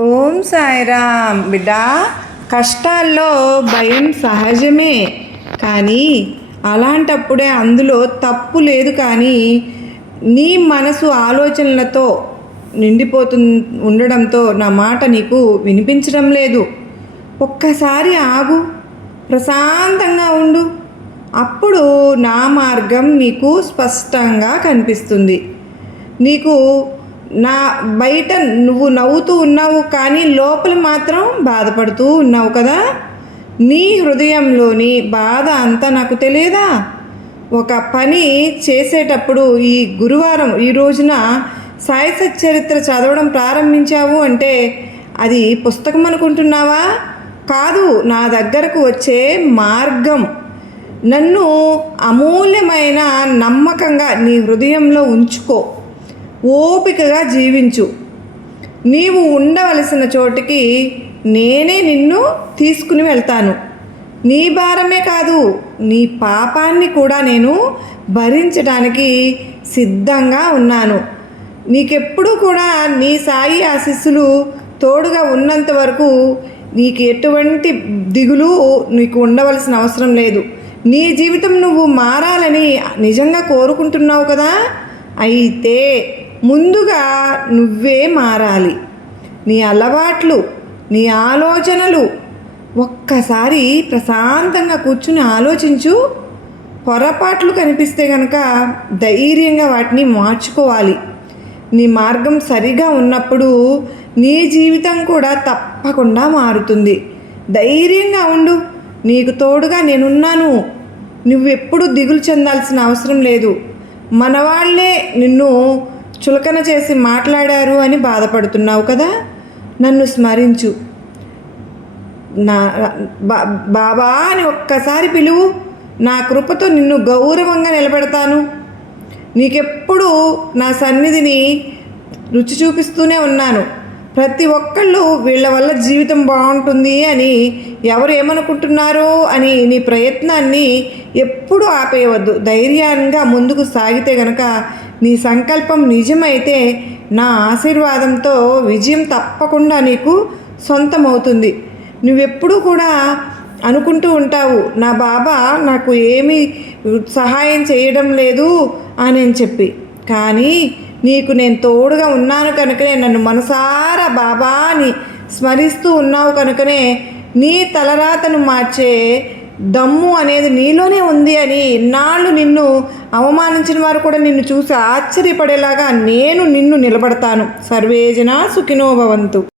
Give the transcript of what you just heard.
ఓం సాయిరామ్ బిడ్డ. కష్టాల్లో భయం సహజమే, కానీ అలాంటప్పుడే అందులో తప్పు లేదు. కానీ నీ మనసు ఆలోచనలతో నిండిపోతు ఉండడంతో నా మాట నీకు వినిపించడం లేదు. ఒక్కసారి ఆగు, ప్రశాంతంగా ఉండు. అప్పుడు నా మార్గం నీకు స్పష్టంగా కనిపిస్తుంది. నీకు నా బయట నువ్వు నవ్వుతూ ఉన్నావు, కానీ లోపల మాత్రం బాధపడుతూ ఉన్నావు కదా. నీ హృదయంలోని బాధ అంతా నాకు తెలియదా? ఒక పని చేసేటప్పుడు ఈ గురువారం ఈ రోజున సాయి సచ్చరిత్ర చదవడం ప్రారంభించావు అంటే అది పుస్తకం అనుకుంటున్నావా? కాదు, నా దగ్గరకు వచ్చే మార్గం. నన్ను అమూల్యమైన నమ్మకంగా నీ హృదయంలో ఉంచుకో. ఓపికగా జీవించు. నీవు ఉండవలసిన చోటికి నేనే నిన్ను తీసుకుని వెళ్తాను. నీ భారమే కాదు, నీ పాపాన్ని కూడా నేను భరించడానికి సిద్ధంగా ఉన్నాను. నీకెప్పుడు కూడా నీ సాయి ఆశీస్సులు తోడుగా ఉన్నంత వరకు నీకు ఎటువంటి దిగులు నీకు ఉండవలసిన అవసరం లేదు. నీ జీవితం నువ్వు మారాలని నిజంగా కోరుకుంటున్నావు కదా. అయితే ముందుగా నువ్వే మారాలి. నీ అలవాట్లు, నీ ఆలోచనలు ఒక్కసారి ప్రశాంతంగా కూర్చుని ఆలోచించు. పొరపాట్లు కనిపిస్తే కనుక ధైర్యంగా వాటిని మార్చుకోవాలి. నీ మార్గం సరిగా ఉన్నప్పుడు నీ జీవితం కూడా తప్పకుండా మారుతుంది. ధైర్యంగా ఉండు. నీకు తోడుగా నేనున్నాను. నువ్వెప్పుడు దిగులు చెందాల్సిన అవసరం లేదు. మనవాళ్లే నిన్ను చులకన చేసి మాట్లాడారు అని బాధపడుతున్నావు కదా. నన్ను స్మరించు. నా బాబా అని ఒక్కసారి పిలువు. నా కృపతో నిన్ను గౌరవంగా నిలబెడతాను. నీకెప్పుడు నా సన్నిధిని రుచి చూపిస్తూనే ఉన్నాను. ప్రతి ఒక్కళ్ళు వీళ్ళ వల్ల జీవితం బాగుంటుంది అని ఎవరు ఏమనుకుంటున్నారో అని నీ ప్రయత్నాన్ని ఎప్పుడూ ఆపేయవద్దు. ధైర్యంగా ముందుకు సాగితే గనక నీ సంకల్పం నిజమైతే నా ఆశీర్వాదంతో విజయం తప్పకుండా నీకు సొంతమవుతుంది. నువ్వెప్పుడూ కూడా అనుకుంటూ ఉంటావు, నా బాబా నాకు ఏమీ సహాయం చేయడం లేదు అని చెప్పి. కానీ నీకు నేను తోడుగా ఉన్నాను కనుకనే, నన్ను మనసారా బాబా అని స్మరిస్తూ ఉన్నావు కనుకనే నీ తలరాతను మార్చే దమ్ము అనేది నీలోనే ఉంది అని ఇన్నాళ్ళు నిన్ను అవమానించిన వారు కూడా నిన్ను చూసి ఆశ్చర్యపడేలాగా నేను నిన్ను నిలబడతాను. సర్వేజన సుఖినో భవంతు.